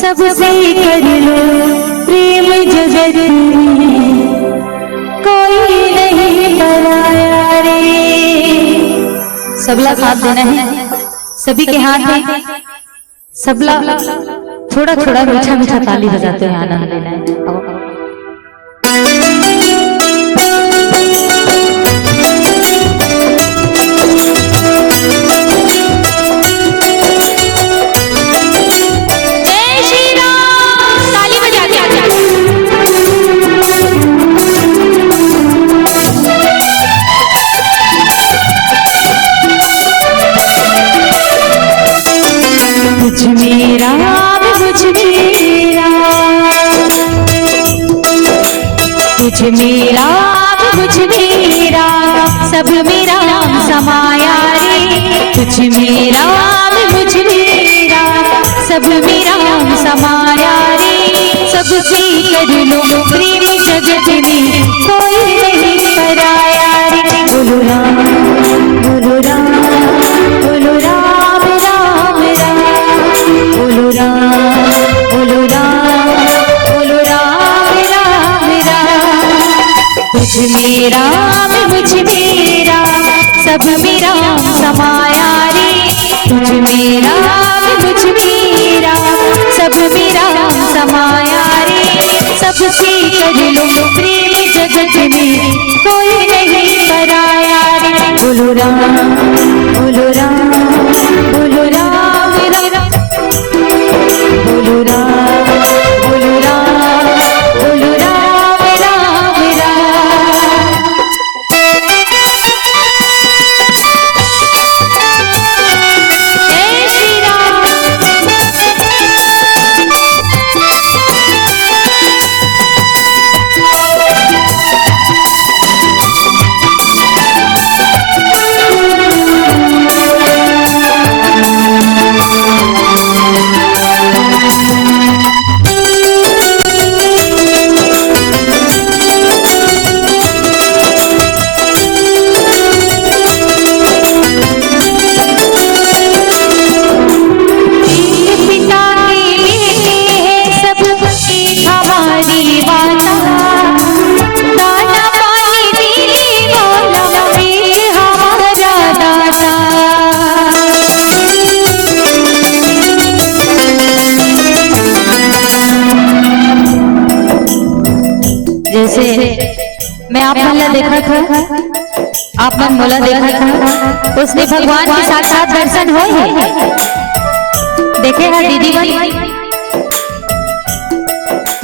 सबसे कर लो प्रेम जगत में, कोई नहीं पराया रे। सबला साथ देना है, सभी के हाथ है, सबला थोड़ा थोड़ा मीठा मीठा ताली बजाते हुए आनंद लेना है। तुझ मेरा मुझ मेरा सब मेरा समाया रे। तुझ मेरा मुझ मेरा सब मेरा समाया रे। सबसे कर लो प्रेम जगत में, कोई नहीं पराया रे। बोलो राम बोलो राम बोलो राम राम राम, बोलो राम बोलो राम बोलो राम राम राम। तुझ मेरा मुझ मेरा सब मेरा समाया रे। तुझ मेरा मुझ मेरा सब मेरा समाया रे। सबसे कर लो प्रेम जगत में, कोई नहीं पराया रे। बोलो राम बोलो राम बोलो राम राम, बोलो राम बोलो राम बोलो राम राम राम। जय श्री राम। जैसे मैं आप मोला देखा था, आप मन मोला देखा था, उसने भगवान के साक्षात दर्शन हो देखे हैं दीदी बन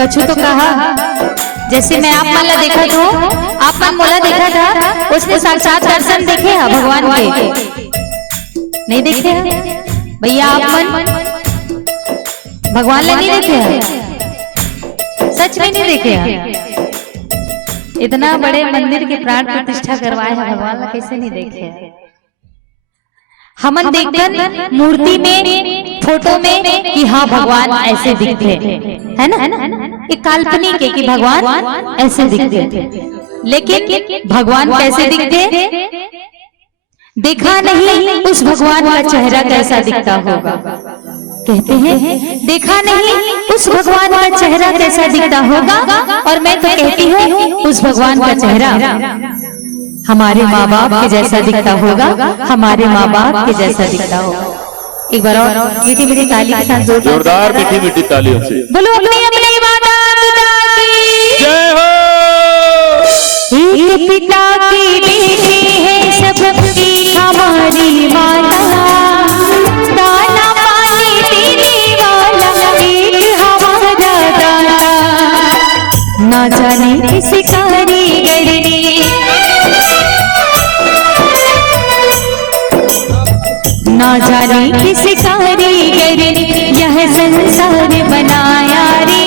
कछु तो कहा। जैसे मैं आप मोला देखा तो आप मन मोला देखा था, उसने साक्षात दर्शन देखे हैं भगवान के, नहीं देखे हैं भैया? आप मन भगवान ले नहीं देखे हैं, सच में नहीं देखे हैं। इतना बड़े मंदिर के प्राण प्रतिष्ठा करवाए हैं, भगवान ला कैसे नहीं देखे? हमन देखकर मूर्ति में फोटो में कि हाँ भगवान ऐसे दिखते है ना, एक काल्पनिक है कि भगवान ऐसे दिखते, लेकिन भगवान कैसे दिखते देखा नहीं। उस भगवान का चेहरा कैसा दिखता होगा, कहते हैं देखा नहीं उस भगवान का चेहरा कैसा दिखता होगा। और मैं तो कहती हूँ उस भगवान का चेहरा हमारे माँ बाप के जैसा दिखता होगा, हमारे माँ बाप के जैसा दिखता होगा। एक बार और मीठी मीठी ताली के साथ जोरदार मीठी मीठी तालियों से बोलो अपने अपने माता पिता की जय हो। एक पिता की बेटी है सबकी हमारी माता, दाना पानी देने वाला एक हमारा दादा। ना जाने किस कारीगर ने, ना जाने किस कारीगर ने यह संसार बनाया रे।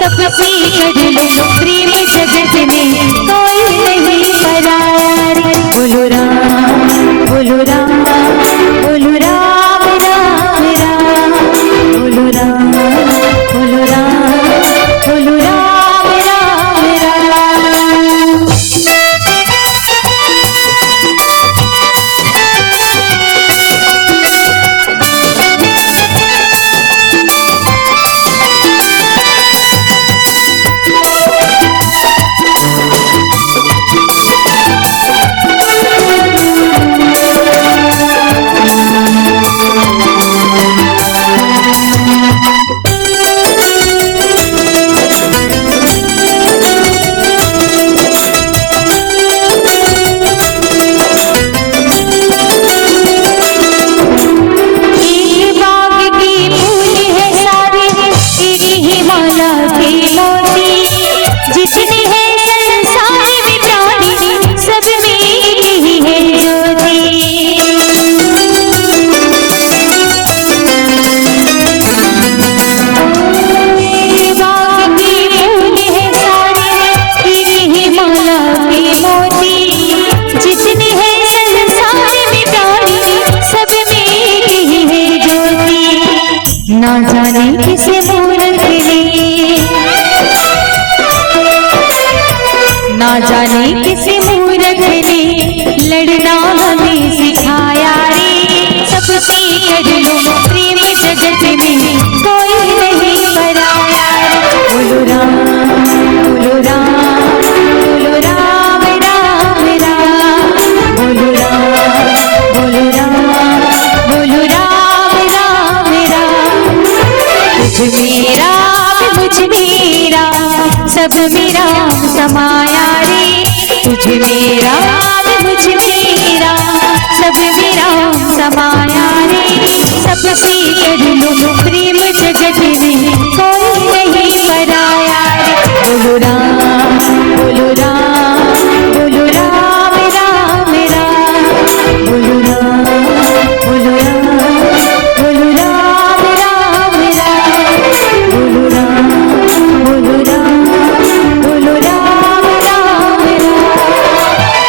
सबसे कर लो प्रेम जगत में, कोई नहीं पराया रे। बोलो राम बोलो राम बोलो राम राम राम, बोलो राम बोलो राम बोलो राम राम राम। किसी मूर्ख ने, ना जाने किसी मूर्ख ने लड़ना हमें सिखाया रे। सबसे कर लो प्रेम जगत में कोई नहीं पराया रे। बोलो राम बोलो राम बोलो राम राम राम, बोलो राम बोलो राम बोलो राम राम राम। तुझ मेरा मुझ मेरा सब मेरा समाया रे। तुझ मेरा मुझ मेरा सब मेरा समाया रे। सबसे कर लो प्रेम जगत